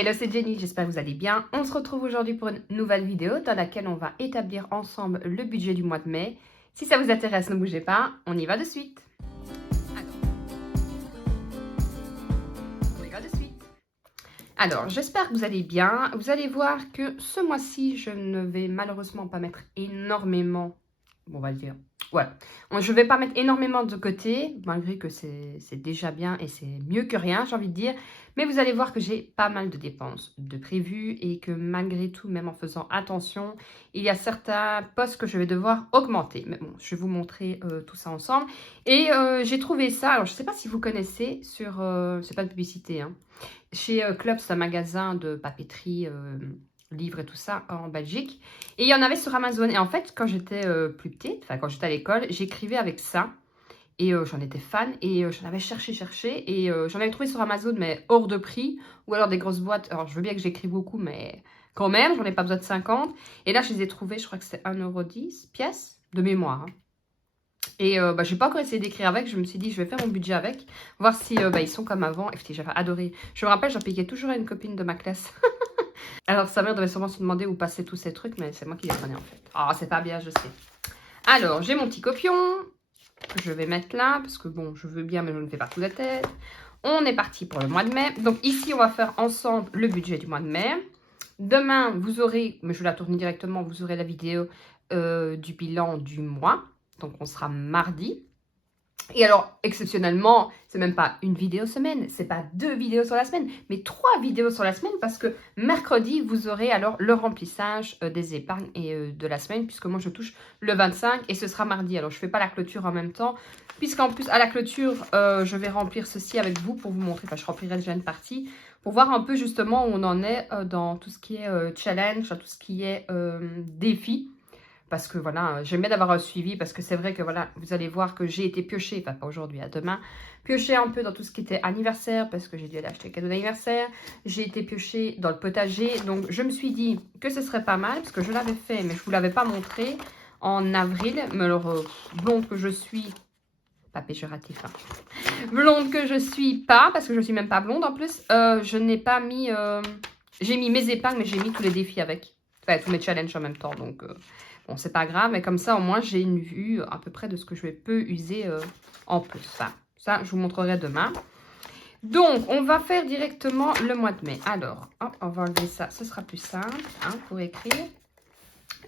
Hello, c'est Jenny, j'espère que vous allez bien. On se retrouve aujourd'hui pour une nouvelle vidéo dans laquelle on va établir ensemble le budget du mois de mai. Si ça vous intéresse, ne bougez pas, on y va de suite. Alors, j'espère que vous allez bien. Vous allez voir que ce mois-ci, je ne vais malheureusement pas mettre énormément, on va dire, voilà. Je ne vais pas mettre énormément de côté, malgré que c'est déjà bien et c'est mieux que rien, j'ai envie de dire. Mais vous allez voir que j'ai pas mal de dépenses de prévues et que malgré tout, même en faisant attention, il y a certains postes que je vais devoir augmenter. Mais bon, je vais vous montrer tout ça ensemble. Et j'ai trouvé ça, alors je ne sais pas si vous connaissez, sur, c'est pas de publicité, hein. Chez Club, c'est un magasin de papeterie, livres et tout ça en Belgique. Et il y en avait sur Amazon. Et en fait, quand j'étais plus petite, enfin quand j'étais à l'école, j'écrivais avec ça. Et j'en étais fan. Et j'en avais cherché. Et j'en avais trouvé sur Amazon, mais hors de prix. Ou alors des grosses boîtes. Alors je veux bien que j'écris beaucoup, mais quand même, j'en ai pas besoin de 50. Et là, je les ai trouvés, je crois que c'était 1,10 € pièce de mémoire. Hein. Et j'ai pas encore essayé d'écrire avec, je me suis dit je vais faire mon budget avec, voir si ils sont comme avant. Et j'avais adoré. Je me rappelle, j'en piquais toujours à une copine de ma classe. Alors sa mère devait sûrement se demander où passaient tous ces trucs, mais c'est moi qui les prenais en fait. Ah, c'est pas bien, je sais. Alors, j'ai mon petit copion, que je vais mettre là, parce que bon, je veux bien, mais je ne fais pas tout la tête. On est parti pour le mois de mai. Donc ici, on va faire ensemble le budget du mois de mai. Demain, vous aurez, mais je la tourne directement, vous aurez la vidéo du bilan du mois. Donc, on sera mardi. Et alors, exceptionnellement, c'est même pas une vidéo semaine, c'est pas 2 vidéos sur la semaine, mais 3 vidéos sur la semaine parce que mercredi, vous aurez alors le remplissage des épargnes et de la semaine puisque moi, je touche le 25 et ce sera mardi. Alors, je fais pas la clôture en même temps puisqu'en plus, à la clôture, je vais remplir ceci avec vous pour vous montrer, enfin, je remplirai déjà une partie pour voir un peu justement où on en est dans tout ce qui est challenge, dans tout ce qui est défi. Parce que voilà, j'aime bien d'avoir un suivi parce que c'est vrai que voilà, vous allez voir que j'ai été piocher, enfin pas aujourd'hui, à demain, piocher un peu dans tout ce qui était anniversaire parce que j'ai dû aller acheter un cadeau d'anniversaire. J'ai été piocher dans le potager, donc je me suis dit que ce serait pas mal parce que je l'avais fait, mais je ne vous l'avais pas montré en avril. Mais alors, blonde que je suis, pas péjoratif, hein. Blonde que je suis pas, parce que je suis même pas blonde en plus, je n'ai pas mis, j'ai mis mes épingles, mais j'ai mis tous les défis avec, enfin tous mes challenges en même temps, donc... Bon, c'est pas grave, mais comme ça, au moins, j'ai une vue à peu près de ce que je peux user en plus. Ça, je vous montrerai demain. Donc, on va faire directement le mois de mai. Alors, hop, on va enlever ça. Ce sera plus simple pour écrire.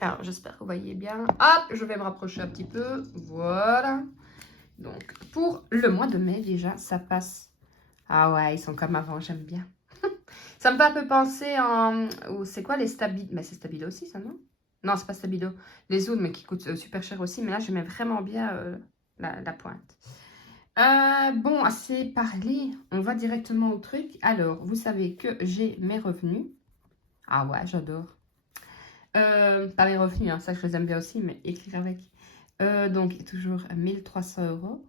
Alors, j'espère que vous voyez bien. Hop, je vais me rapprocher un petit peu. Voilà. Donc, pour le mois de mai, déjà, ça passe. Ah ouais, ils sont comme avant, j'aime bien. Ça me fait un peu penser en... C'est quoi les Stabilo? Mais c'est Stabilo aussi, ça, non? Non, c'est pas Stabilo. Les Zooms, mais qui coûtent super cher aussi. Mais là, j'aimais vraiment bien la pointe. Bon, assez parlé. On va directement au truc. Alors, vous savez que j'ai mes revenus. Ah ouais, j'adore. Pas mes revenus, hein, ça je les aime bien aussi, mais écrire avec. Donc, toujours 1300 €.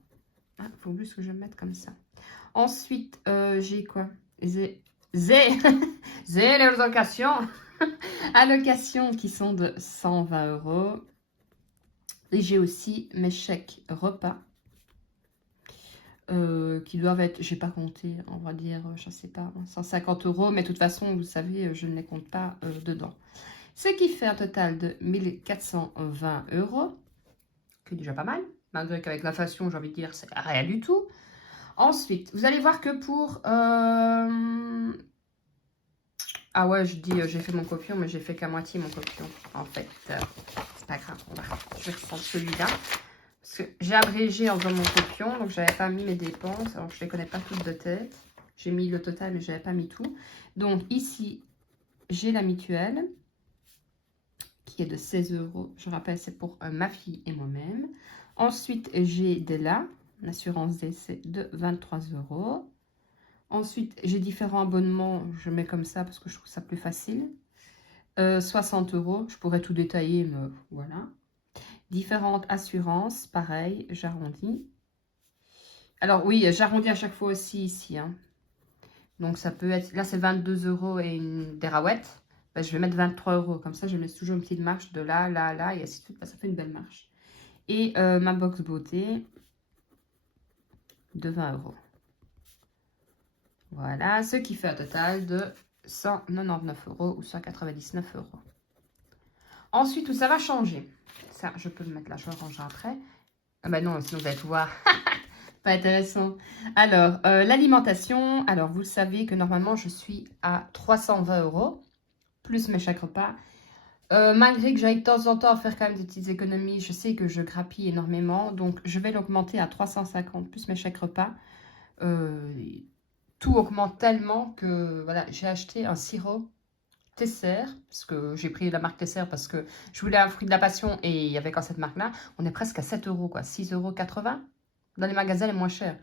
Ah, il faut juste que je me mette comme ça. Ensuite, j'ai quoi? J'ai les allocations. Allocations qui sont de 120 €. Et j'ai aussi mes chèques repas qui doivent être, je n'ai pas compté, on va dire, je ne sais pas, 150 €. Mais de toute façon, vous savez, je ne les compte pas dedans. Ce qui fait un total de 1420 €, qui est déjà pas mal. Malgré qu'avec l'inflation, j'ai envie de dire, c'est rien du tout. Ensuite, vous allez voir que pour... Ah ouais, je dis, j'ai fait mon copion, mais j'ai fait qu'à moitié mon copion. En fait, c'est pas grave, je vais reprendre celui-là. Parce que j'ai abrégé en faisant mon copion, donc j'avais pas mis mes dépenses. Alors, je les connais pas toutes de tête. J'ai mis le total, mais j'avais pas mis tout. Donc, ici, j'ai la mutuelle, qui est de 16 €. Je rappelle, c'est pour ma fille et moi-même. Ensuite, j'ai de l'assurance décès de 23 €. Ensuite, j'ai différents abonnements. Je mets comme ça parce que je trouve ça plus facile. 60 €. Je pourrais tout détailler, mais voilà. Différentes assurances, pareil, j'arrondis. Alors oui, j'arrondis à chaque fois aussi ici. Hein. Donc ça peut être... Là, c'est 22 € et des raouettes. Ben, je vais mettre 23 €. Comme ça, je mets toujours une petite marche de là, là, là. Et ainsi de suite. Ben, ça fait une belle marche. Et ma box beauté de 20 €. Voilà, ce qui fait un total de 199 € ou 199 €. Ensuite, où ça va changer. Ça, je peux le mettre là, je le rangerai après. Ah bah non, sinon vous allez tout voir. Pas intéressant. Alors, l'alimentation. Alors, vous le savez que normalement, je suis à 320 € plus mes chèques repas. Malgré que j'aille de temps en temps faire quand même des petites économies, je sais que je grappille énormément. Donc, je vais l'augmenter à 350 plus mes chèques repas. Tout augmente tellement que voilà, j'ai acheté un sirop Tesser, parce que j'ai pris la marque Tesser parce que je voulais un fruit de la passion et il y avait quand cette marque-là. On est presque à 7 € quoi, 6,80 € dans les magasins les moins chers.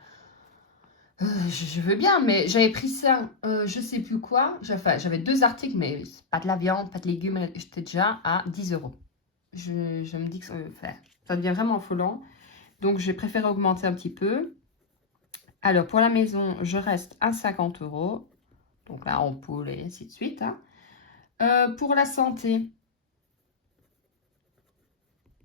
Je veux bien, mais j'avais pris ça, je sais plus quoi. J'avais 2 articles, mais pas de la viande, pas de légumes, j'étais déjà à 10 €. Je me dis que ça devient vraiment affolant. Donc, j'ai préféré augmenter un petit peu. Alors, pour la maison, je reste à 50 €. Donc là, ampoule et ainsi de suite. Hein. Pour la santé,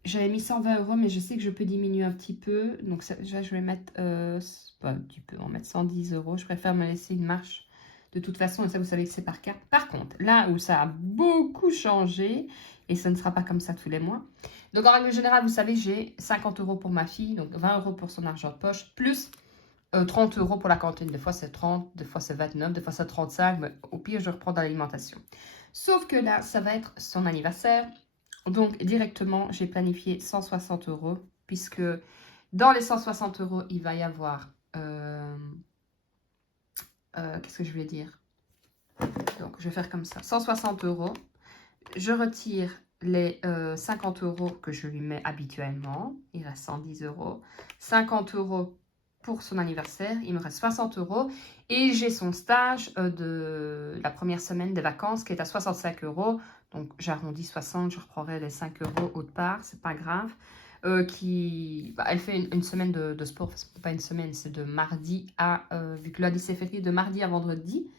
j'avais mis 120 €, mais je sais que je peux diminuer un petit peu. Donc ça, déjà, je vais mettre, pas un petit peu, on va mettre 110 €. Je préfère me laisser une marche de toute façon. Et ça, vous savez que c'est par carte. Par contre, là où ça a beaucoup changé, et ça ne sera pas comme ça tous les mois. Donc en règle générale, vous savez, j'ai 50 € pour ma fille, donc 20 € pour son argent de poche, plus 30 € pour la cantine. Des fois, c'est 30, des fois, c'est 29, des fois, c'est 35. Mais au pire, je reprends dans l'alimentation. Sauf que là, ça va être son anniversaire. Donc, directement, j'ai planifié 160 €, puisque dans les 160 €, il va y avoir... qu'est-ce que je vais dire? Donc, je vais faire comme ça. 160 €. Je retire les 50 € que je lui mets habituellement. Il reste 110 €. 50 € pour son anniversaire. Il me reste 60 €. Et j'ai son stage de la première semaine des vacances qui est à 65 €. Donc, j'arrondis 60, je reprendrai les 5 € autre part, c'est pas grave. Elle fait une semaine de sport, enfin, c'est pas une semaine, c'est de mardi à, vu que lundi c'est férié, de mardi à vendredi.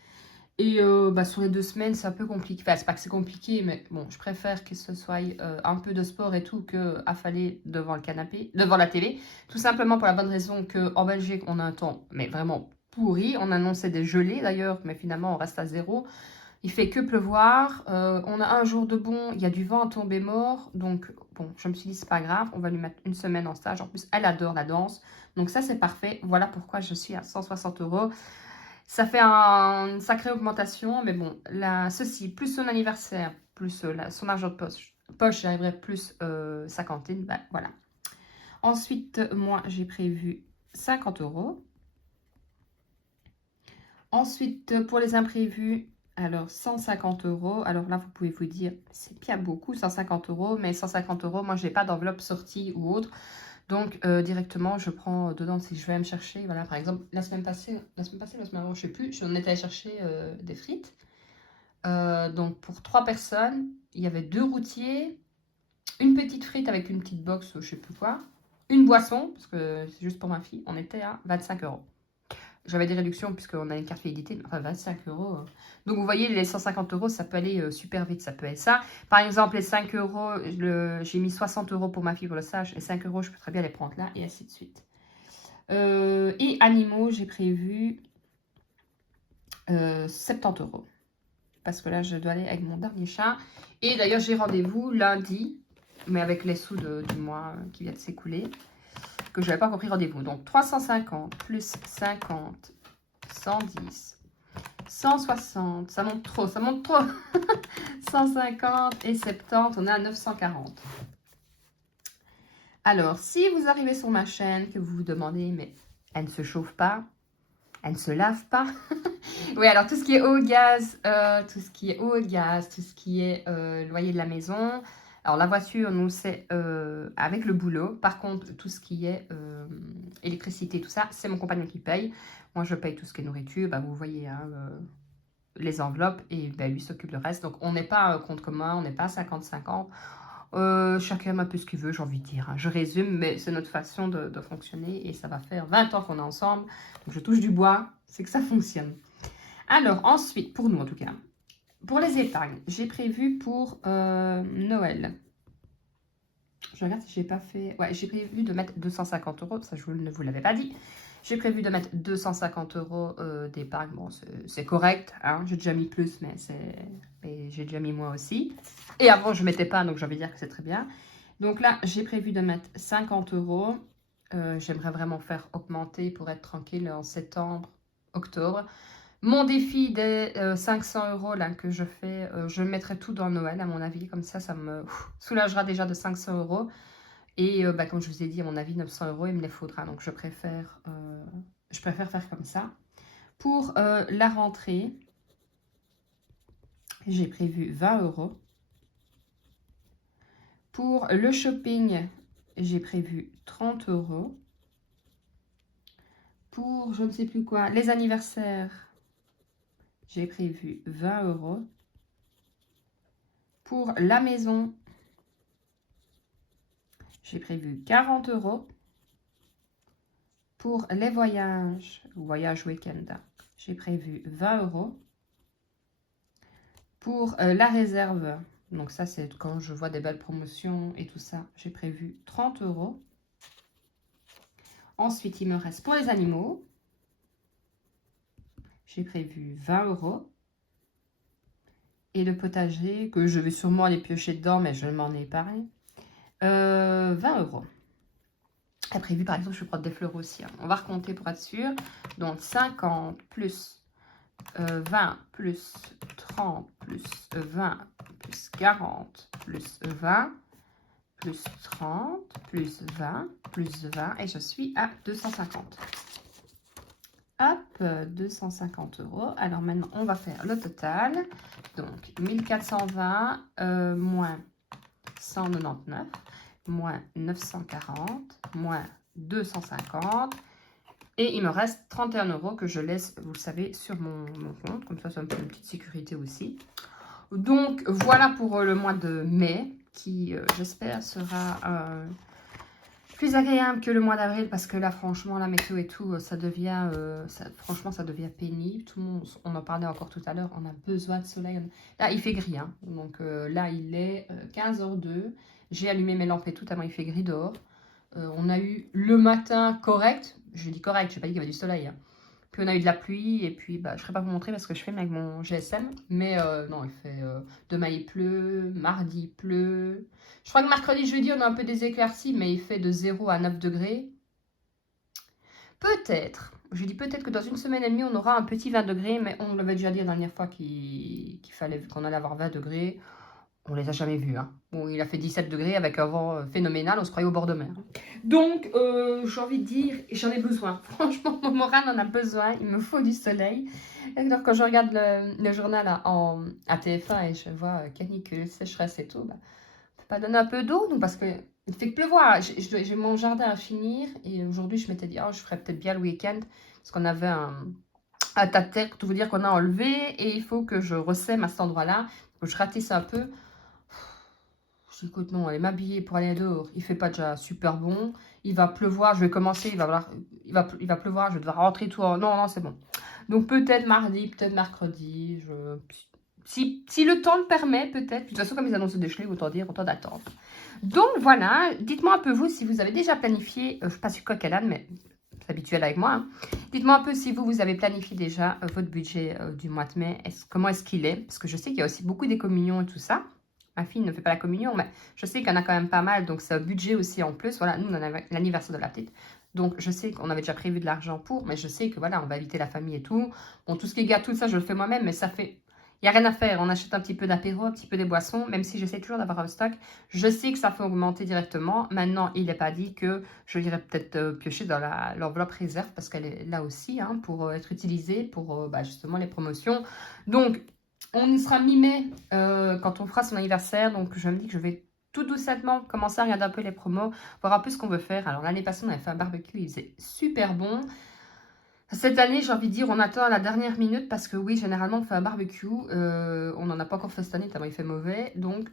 Et sur les 2 semaines, c'est un peu compliqué. Enfin, c'est pas que c'est compliqué, mais bon, je préfère que ce soit un peu de sport et tout que affaler devant le canapé, devant la télé. Tout simplement pour la bonne raison qu'en Belgique, on a un temps, mais vraiment pourri. On annonçait des gelées d'ailleurs, mais finalement, on reste à 0. Il fait que pleuvoir. On a un jour de bon, il y a du vent à tomber mort. Donc, bon, je me suis dit, c'est pas grave, on va lui mettre une semaine en stage. En plus, elle adore la danse. Donc, ça, c'est parfait. Voilà pourquoi je suis à 160 €. Ça fait une sacrée augmentation, mais bon, ceci, plus son anniversaire, plus son argent de poche j'arriverai plus sa cantine, bah, voilà. Ensuite, moi, j'ai prévu 50 €. Ensuite, pour les imprévus, alors 150 €. Alors là, vous pouvez vous dire, c'est bien beaucoup, 150 €, mais 150 €, moi, je n'ai pas d'enveloppe sortie ou autre. Donc, directement, je prends dedans si je vais me chercher. Voilà, par exemple, la semaine passée, la semaine avant, je ne sais plus, on était allé chercher des frites. Donc, pour 3 personnes, il y avait 2 routiers, une petite frite avec une petite box, je ne sais plus quoi, une boisson, parce que c'est juste pour ma fille, on était à 25 €. J'avais des réductions puisqu'on a une carte fidélité, mais enfin 25 €. Donc vous voyez, les 150 €, ça peut aller super vite, ça peut être ça. Par exemple, les 5 €, j'ai mis 60 € pour ma fille pour le stage, et 5 €, je peux très bien les prendre là, et ainsi de suite. Et animaux, j'ai prévu 70 €. Parce que là, je dois aller avec mon dernier chat. Et d'ailleurs, j'ai rendez-vous lundi, mais avec les sous du mois qui vient de s'écouler, que je n'avais pas compris rendez-vous. Donc, 350 plus 50, 110, 160, ça monte trop, ça monte trop. 150 et 70, on est à 940. Alors, si vous arrivez sur ma chaîne, que vous vous demandez, mais elle ne se chauffe pas, elle ne se lave pas. Oui, alors tout ce qui est eau, gaz, tout ce qui est loyer de la maison. Alors la voiture, nous, c'est avec le boulot. Par contre, tout ce qui est électricité, tout ça, c'est mon compagnon qui paye. Moi, je paye tout ce qui est nourriture. Bah, vous voyez, hein, les enveloppes, et bah, lui s'occupe du reste. Donc, on n'est pas un compte commun, on n'est pas 50-50. Chacun aime un peu ce qu'il veut, j'ai envie de dire. Hein. Je résume, mais c'est notre façon de fonctionner. Et ça va faire 20 ans qu'on est ensemble. Donc, je touche du bois, c'est que ça fonctionne. Alors, ensuite, pour nous en tout cas, pour les épargnes, j'ai prévu pour Noël. Je regarde si j'ai pas fait... Ouais, j'ai prévu de mettre 250 €, ça je ne vous l'avais pas dit. J'ai prévu de mettre 250 € d'épargne. Bon, c'est correct, hein. J'ai déjà mis plus, mais j'ai déjà mis moins aussi. Et avant, je ne mettais pas, donc j'ai envie de dire que c'est très bien. Donc là, j'ai prévu de mettre 50 €. J'aimerais vraiment faire augmenter pour être tranquille en septembre, octobre. Mon défi des 500 € là, que je fais, je mettrai tout dans Noël à mon avis. Comme ça me soulagera déjà de 500 €. Et comme je vous ai dit, à mon avis, 900 € il me les faudra. Donc je préfère faire comme ça. Pour la rentrée, j'ai prévu 20 €. Pour le shopping, j'ai prévu 30 €. Pour je ne sais plus quoi, les anniversaires, j'ai prévu 20 €. Pour la maison, j'ai prévu 40 €. Pour les voyages week-end, j'ai prévu 20 €. Pour la réserve, donc ça c'est quand je vois des belles promotions et tout ça, j'ai prévu 30 €. Ensuite, il me reste pour les animaux, j'ai prévu 20 €. Et le potager, que je vais sûrement aller piocher dedans, mais je m'en épargne, 20 €. J'ai prévu par exemple, je prends des fleurs aussi, hein. On va recompter pour être sûr. Donc 50 plus 20 plus 30 plus 20 plus 40 plus 20 plus 30 plus 20 plus 20 et je suis à 250. Hop, 250 €. Alors maintenant, on va faire le total. Donc 1420 moins 199 moins 940 moins 250. Et il me reste 31 € que je laisse, vous le savez, sur mon compte. Comme ça me fait une petite sécurité aussi. Donc, voilà pour le mois de mai, qui, j'espère, sera plus agréable que le mois d'avril. Parce que là, franchement, la météo et tout, ça devient, franchement, ça devient pénible. Tout le monde, on en parlait encore tout à l'heure, on a besoin de soleil. Là, il fait gris, hein. Donc là, il est 15h02. J'ai allumé mes lampes et tout, tellement il fait gris dehors. On a eu le matin correct. Je dis correct, je n'ai pas dit qu'il y avait du soleil, hein. Puis on a eu de la pluie. Et puis, je ne serais pas vous montrer parce que je filme avec mon GSM. Mais non, il fait... demain, il pleut. Mardi, il pleut. Je crois que mercredi, jeudi, on a un peu des éclaircies. Mais il fait de 0 à 9 degrés. Peut-être. Je dis peut-être que dans une semaine et demie, on aura un petit 20 degrés. Mais on l'avait déjà dit la dernière fois qu'il fallait qu'on allait avoir 20 degrés. On les a jamais vus, hein. Bon, il a fait 17 degrés avec un vent phénoménal, on se croyait au bord de mer. Donc, j'ai envie de dire, j'en ai besoin. Franchement, mon moral en a besoin, il me faut du soleil. Et donc, quand je regarde le journal à TF1 et je vois canicule, sécheresse et tout, on peut pas donner un peu d'eau, nous, parce qu'il fait que pleuvoir. J'ai mon jardin à finir et aujourd'hui, je m'étais dit, oh, je ferais peut-être bien le week-end, parce qu'on avait un tas de terre, tout vous dire qu'on a enlevé, et il faut que je ressème à cet endroit-là, que je ratisse un peu. Je dis, écoute, non, aller m'habiller pour aller dehors, il fait pas déjà super bon, il va pleuvoir, je vais commencer, il va pleuvoir, je vais devoir rentrer tout en... Non, c'est bon. Donc peut-être mardi, peut-être mercredi, si le temps le permet, peut-être. De toute façon, comme ils annoncent des gelées, autant dire, autant d'attendre. Donc voilà, dites-moi un peu vous, si vous avez déjà planifié, je ne sais pas sur quoi qu'elle a, mais c'est habituel avec moi, hein. Dites-moi un peu si vous avez planifié déjà votre budget du mois de mai, comment est-ce qu'il est? Parce que je sais qu'il y a aussi beaucoup des communions et tout ça. Ma fille ne fait pas la communion, mais je sais qu'il y en a quand même pas mal, donc c'est un budget aussi en plus. Voilà, nous, on a l'anniversaire de la petite. Donc, je sais qu'on avait déjà prévu de l'argent pour, mais je sais que, voilà, on va inviter la famille et tout. Bon, tout ce qui est gâteau, tout ça, je le fais moi-même, mais ça fait... Il n'y a rien à faire. On achète un petit peu d'apéro, un petit peu des boissons, même si j'essaie toujours d'avoir un stock. Je sais que ça fait augmenter directement. Maintenant, il n'est pas dit que je irai peut-être piocher dans l'enveloppe réserve, parce qu'elle est là aussi, hein, pour être utilisée pour justement les promotions. Donc, on y sera mi-mai quand on fera son anniversaire. Donc, je me dis que je vais tout doucement commencer à regarder un peu les promos, voir un peu ce qu'on veut faire. Alors, l'année passée, on avait fait un barbecue. Il faisait super bon. Cette année, j'ai envie de dire, on attend à la dernière minute parce que oui, généralement, on fait un barbecue. On n'en a pas encore fait cette année, tellement il fait mauvais. Donc,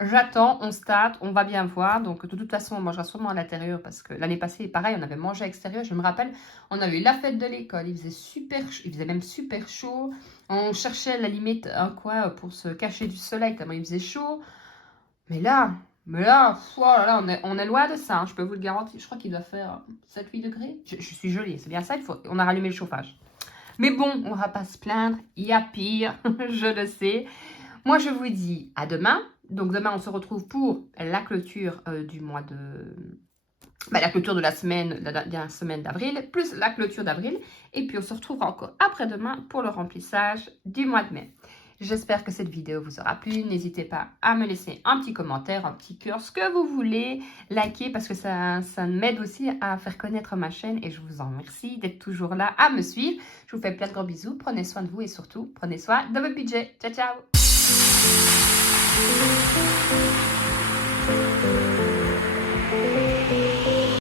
j'attends, on start, on va bien voir. Donc, de toute façon, on mangera sûrement à l'intérieur parce que l'année passée, pareil, on avait mangé à l'extérieur. Je me rappelle, on avait eu la fête de l'école. Il faisait même super chaud. On cherchait à la limite un coin pour se cacher du soleil tellement il faisait chaud. Mais là, Mais là, oh là, là, on est loin de ça, hein, je peux vous le garantir. Je crois qu'il doit faire 7-8 degrés. Je suis gelée, c'est bien ça, on a rallumé le chauffage. Mais bon, on va pas se plaindre, il y a pire, je le sais. Moi, je vous dis à demain. Donc demain, on se retrouve pour la clôture du mois de... la clôture de la dernière semaine d'avril, plus la clôture d'avril. Et puis, on se retrouve encore après-demain pour le remplissage du mois de mai. J'espère que cette vidéo vous aura plu. N'hésitez pas à me laisser un petit commentaire, un petit cœur, ce que vous voulez. Likez parce que ça m'aide aussi à faire connaître ma chaîne. Et je vous en remercie d'être toujours là à me suivre. Je vous fais plein de gros bisous. Prenez soin de vous et surtout, prenez soin de votre budget. Ciao, ciao!